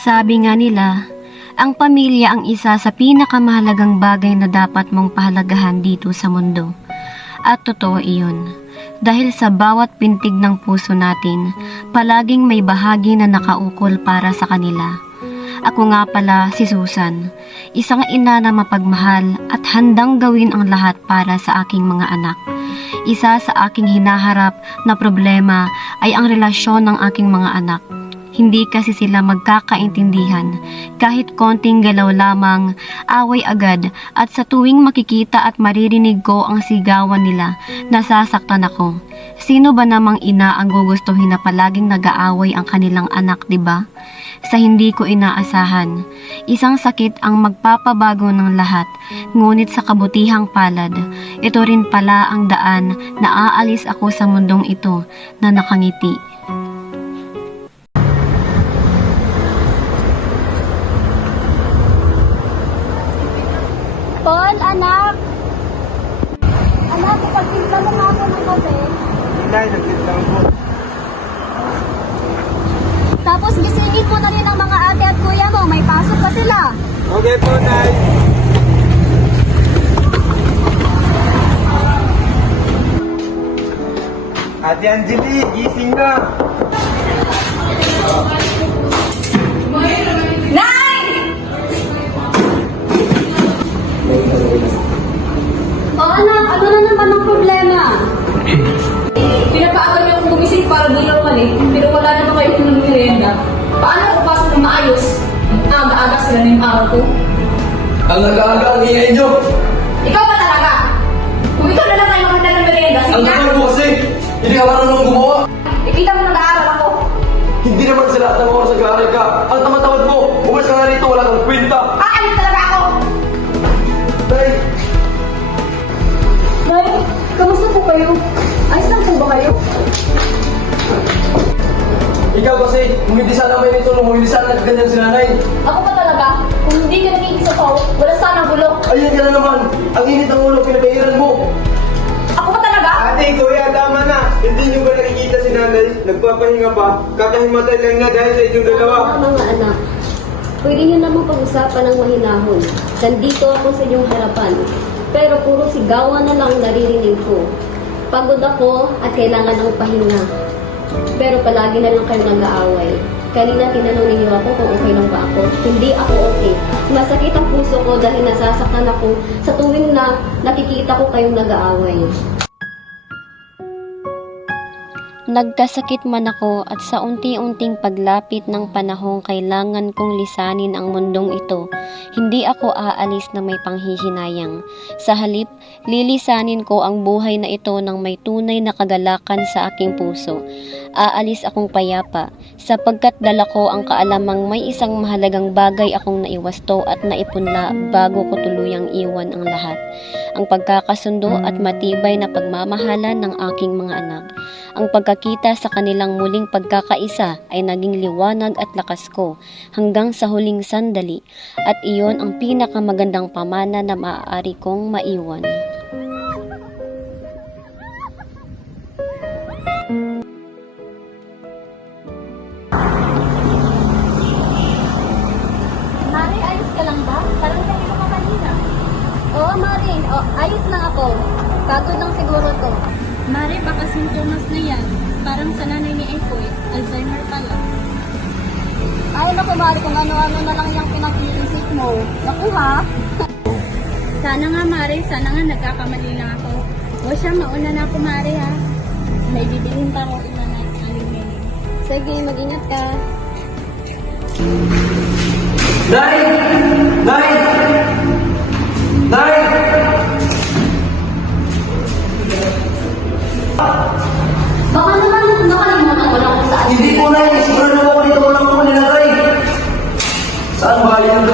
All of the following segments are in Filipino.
Sabi nga nila, ang pamilya ang isa sa pinakamahalagang bagay na dapat mong pahalagahan dito sa mundo. At totoo iyon. Dahil sa bawat pintig ng puso natin, palaging may bahagi na nakaukol para sa kanila. Ako nga pala si Susan, isang ina na mapagmahal at handang gawin ang lahat para sa aking mga anak. Isa sa aking hinaharap na problema ay ang relasyon ng aking mga anak. Hindi kasi sila magkakaintindihan. Kahit konting galaw lamang, away agad, at sa tuwing makikita at maririnig ko ang sigawan nila, nasasaktan ako. Sino ba namang ina ang gugustuhin na palaging nag-aaway ang kanilang anak, 'di ba? Sa hindi ko inaasahan, isang sakit ang magpapabago ng lahat, ngunit sa kabutihang palad, ito rin pala ang daan na aalis ako sa mundong ito na nakangiti. Paul, anak! Anak, ipagtimpla mo nga ako ng kape. Nay, nagkitang po. Tapos gisingin mo na rin ang mga ate at kuya mo. May pasok pa sila. Okay po, Nay. Ate Angeli, gising na. Nay! O anak, ano na naman ang problema? Pinapaagal niyo akong gumising para doon lang mali, pero wala naman kayo ng merienda. Paano ako pasok ng maayos? Aga-aga sila na yung araw ko. Ang nag-aaga ang ingay nyo! Ikaw ba talaga? Kung ikaw na lang tayo makita ng merienda, Ang sige nga. naman mo kasi! Hindi ka marunong gumawa! Ikita mo nag-aaral ako. Hindi naman sa lahat ng oras nag-aaral ka! Ang tamad-tamad mo! Umalis ka nga rito, wala kang kwenta! Aalis talaga ako! Tay! Nay, kamusta po kayo? Ayos lang po ba kayo? Ikaw kasi, kung hindi sana may nitulong mo, hindi sana ganyan si nanay! Ako pa talaga? Kung hindi ka nakikisapaw, wala sana bulok. Ayan ka na naman! Ang init ng ulo, pinapairan mo! Ako pa talaga? Ate, kuya, tama na. Hindi niyo ba nakikita si nanay? Nagpapahinga pa. Kakahimatay lang niya dahil sa inyong dalawa. Mga anak, pwede nyo namang pag-usapan ng mahinahon. Nandito ako sa inyong harapan. Pero puro sigawan na lang naririnig ko. Pagod ako at kailangan ng pahinga. Pero palagi na lang kayo nag-aaway. Kanina tinanong ninyo ako kung okay lang ba ako. Hindi ako okay. Masakit ang puso ko dahil nasasaktan ako sa tuwing na nakikita ko kayong nag-aaway. Nagkasakit man ako at sa unti-unting paglapit ng panahong kailangan kong lisanin ang mundong ito, hindi ako aalis na may panghihinayang. Sa halip, lilisanin ko ang buhay na ito ng may tunay na kagalakan sa aking puso. Aalis akong payapa, sapagkat dala ko ang kaalamang may isang mahalagang bagay akong naiwasto at naipunla bago ko tuluyang iwan ang lahat. Ang pagkakasundo at matibay na pagmamahalan ng aking mga anak. Ang pagkakita sa kanilang muling pagkakaisa ay naging liwanag at lakas ko hanggang sa huling sandali, at iyon ang pinakamagandang pamana na maaari kong maiwan. Mari, ayos ka lang ba? Parang kanina ka kanina. Oo, Mari. Ayos lang ako. Pagod lang siguro to. Mare, baka sintomas na yan. Parang sa nanay ni Ekoy, Alzheimer pala. Ay, naku, Mari, kung ano-ano na lang yung pinag-iisip mo. Naku, ha? Sana nga, Mare, sana nga nagkakamali lang ako. O siya, mauna na ako, Mare, ha. May bibilin pa ako ina na alimay. Sige, mag-ingat ka. Nay! Nay! Nay! Baka naman nakalimutan ko lang kung saan. Hindi po, Nay! Sigurado ako dito walang po nila, Nay! Saan ba yun?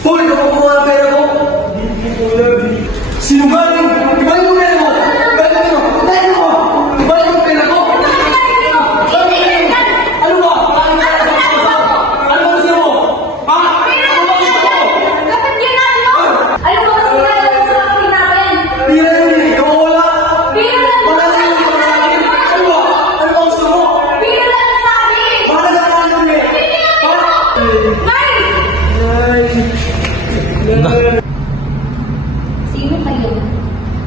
Hoy! Napakuha ang pera ko! Sinungaling! Ibalik mo pera mo! Ibalik mo! Ibalik mo! Ibalik mo pera ko! Ano ba? Ano ba gusto mo? Ha? Ano ba gusto mo? Kapag ginaan mo! Ayaw mo kasi ginaan sa kapatid natin! Hindi na yun eh! Ikaw wala! Biro na Wala na yun! Wala na yun! Ano ba?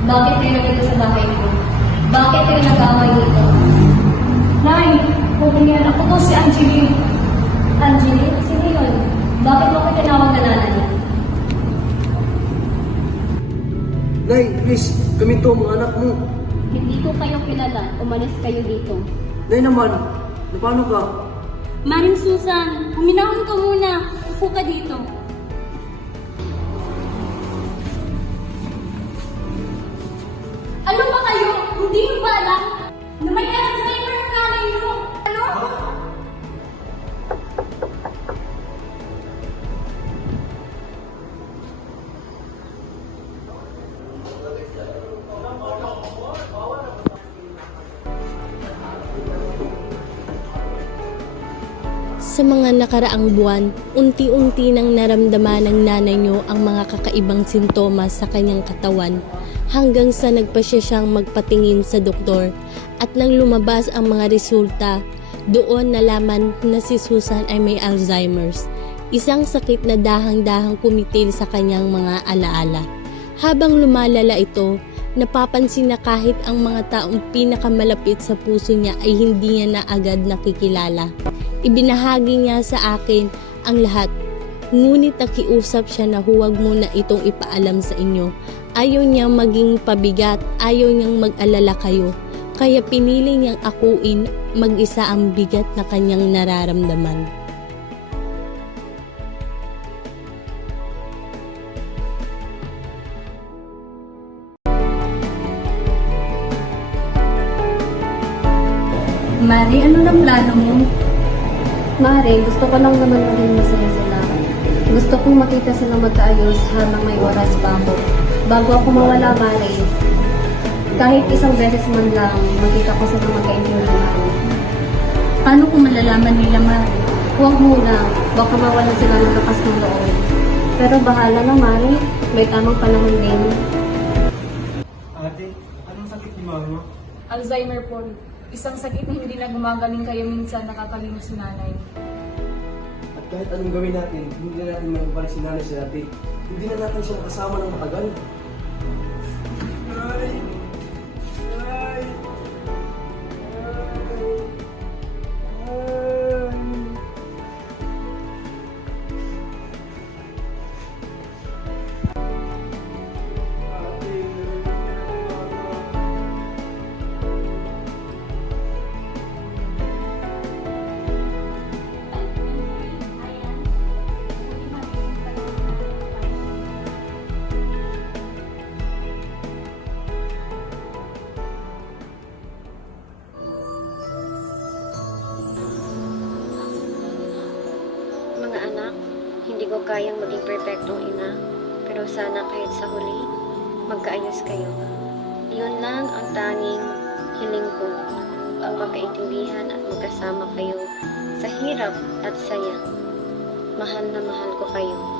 Bakit kayo nandito sa bahay ko? Bakit kayo nag-aaway dito? Nay, pupunyan ako to si Angeline. Angeline, sino yun? Bakit mo ko tinawag na nanay niya? Nay, please, kami to, mga anak mo. Hindi ko kayo kilala. Umalis kayo dito. Nay naman, paano ka? Maring Susan, huminahon ka muna. Upo ka dito. Ano ba kayo? Hindi mo ba alam na may Alzheimer ang nanay niyo? Ano? Sa mga nakaraang buwan, unti-unti nang naramdaman ng nanay niyo ang mga kakaibang sintomas sa kanyang katawan hanggang sa nagpasya siyang magpatingin sa doktor at nang lumabas ang mga resulta, doon nalaman na si Susan ay may Alzheimer's, isang sakit na dahang-dahang kumitil sa kanyang mga alaala. Habang lumalala ito, napapansin na kahit ang mga taong pinakamalapit sa puso niya ay hindi niya na agad nakikilala. Ibinahagi niya sa akin ang lahat, ngunit nakiusap siya na huwag muna itong ipaalam sa inyo. Ayaw niyang maging pabigat, ayaw niyang mag-alala kayo. Kaya pinili niyang akuin mag-isa ang bigat na kanyang nararamdaman. Mari, ano ng plano mo? Mare, gusto ko lang naman maging masaya sila. Gusto kong makita sila magkaayos habang may oras pa ako. Bago ako mawala, Mare, kahit isang beses man lang, makita ko sila magkaintindihan. Paano kung malalaman nila, Mari? Huwag muna, baka mawala sila ng lakas ng loob. Pero bahala na, Mare, may tamang panahon din. Ate, anong sakit ni Mama? Alzheimer po. Isang sakit na hindi na gumagaling kaya minsan nakakalimos si nanay. At kahit anong gawin natin, hindi na natin magpapalik si nanay sa dati. Hindi na natin siya nakasama ng matagal. Ay! Ay! Mga anak, hindi ko kayang maging perfectong ina, pero sana kahit sa huli, magkaayos kayo. Yun lang ang tanging hiling ko, ang magkaintindihan at magkasama kayo sa hirap at saya. Mahal na mahal ko kayo.